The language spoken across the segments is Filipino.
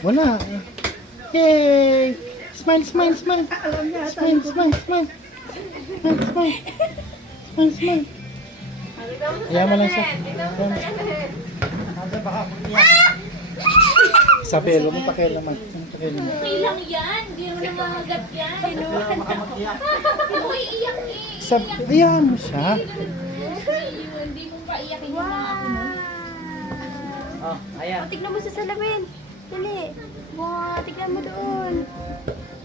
Wala. Yay! Smile, smile, smile. Smile, smile, smile. Smile, smile. Smile, smile. Kaya mo lang siya. Isabel, huwag mong pakialaman. Okay lang yan. Hindi mo na mahagat yan. Uy, iyak eh. Ayan mo siya. Hindi mo pa iyakin yung mga ako mo. Oh, ayan. Tignan mo sa salamin. Dali. Wow, tignan mo doon.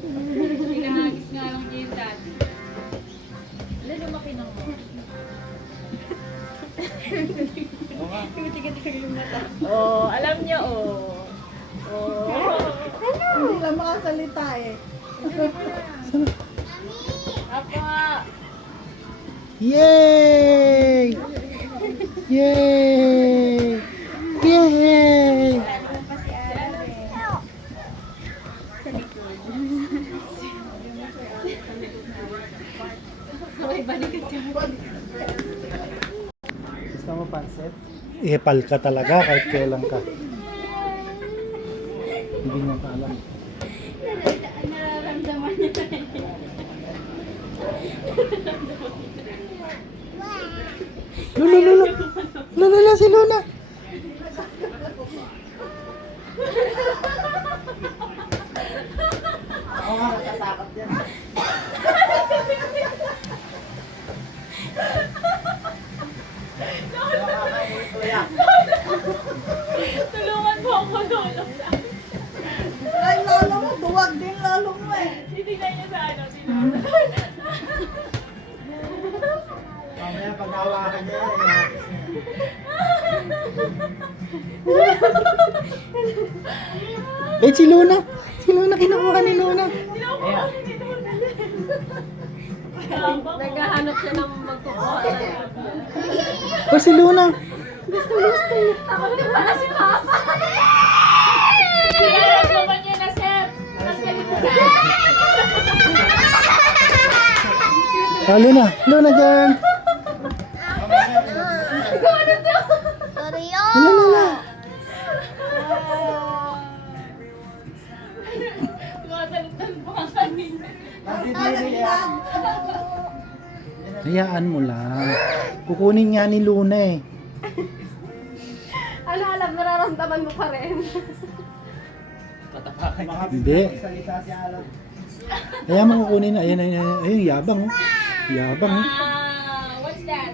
Pinahagis nga lang niya yung daddy. Wala lumaki ng mo. Oh, alam niyo, oh. Oh. Hindi lang makasalita eh. Apa. Yay! Yay! Yay! Gusto mo pansit? Epal ka talaga kahit kailan ka. Hindi niya pa alam. Nararamdaman niya. Lula, Lula! Lula, si Luna! Ako nga, natatakot yan. Tulungan mo ako, Lolo. Ay, lalo mo, duwag din lalo mo eh. Titignan niya sa ano. Mamaya pag hawakan niya, ihapis niya. Eh, si Luna! Si Luna, kinukuha ni Luna. Ayan. Naghahanap siya ng magkukuha. O, si Luna! Ako din para si Papa. Kaya naman niya na, Sir. Ah, Luna! Luna dyan! Sorry yun. Lula, Lula! Tumatalon pa ang kanina. Nandidiri yan. Hayaan mo lang. Kukunin nga ni Luna eh. Ano alam, nararamdaman mo pa rin. Hindi. Salita si Alan. Hayaan mo kukunin. Ayan, ayan, ayan. Ayun, yabang oh. Yabang oh. What's that?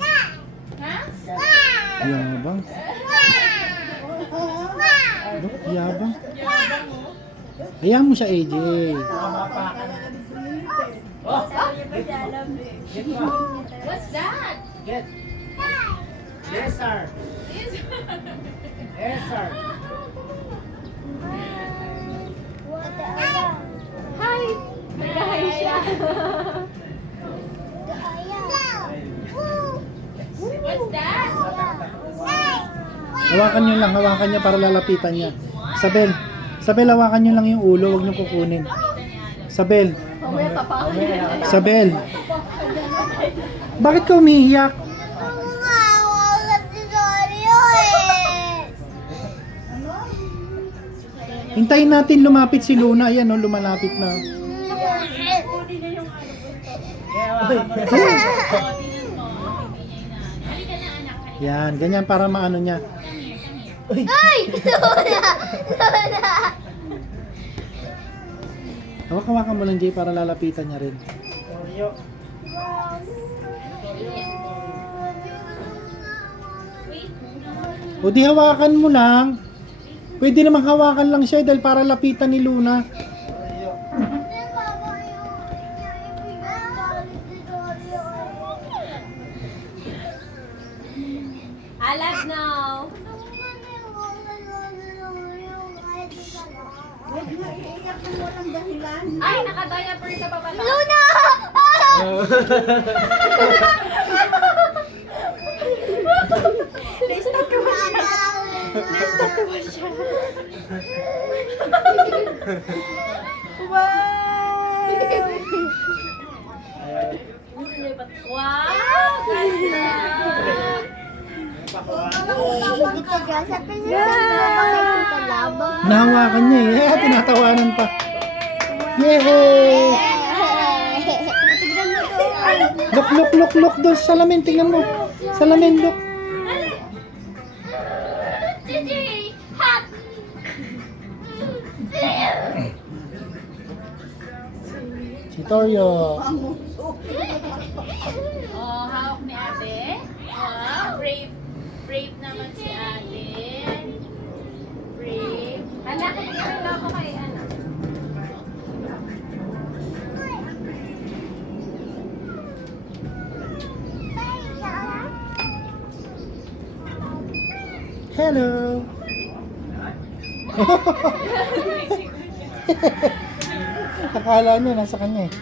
Ha? Yabang. Yabang. Hayaan mo siya, AJ. Mapakan. Oh! Get mo. What's that? Get. Yes, sir. Yes, sir. Hi! Nag-hi siya. What's that? Hawakan nyo lang. Hawakan niya para lalapitan niya. Sabel. Sabel, hawakan nyo lang yung ulo. Huwag nyo kukunin. Sabel. Mamaya tapakan niya. Sabel. Bakit ka umiiyak? Hintayin natin lumapit si Luna. Ayan, oh, lumalapit na. Kaya hawakan mo. Yan, ganyan para maano niya. Ay! Lola! Lola! Hawak-hawakan mo lang, Jay, para lalapitan niya rin. Oreo. O di hawakan mo lang. Pwede namang hawakan lang siya dahil para lapitan ni Luna. Oreo. I love now. Huwag na iiyak mo walang dahilan. Ay, naka-diaper ka pa pala. Luna! Naistatwa siya. Naistatwa siya. Wow! Wow! Ganda! Tawag ka dyan. Sa pinsan mo ba kayo kalaban? Nahawakan niya eh. Tinatawanan pa. Yay! Tignan mo to. Look doon sa salamin. Tingnan mo. Salamin, look. Si Torio. Oh, hawak ni ate. Oh, brave. Brave naman si ate. Brave. Anak, kaya ako kay ano. Hello. Akala niya nasa kanya eh.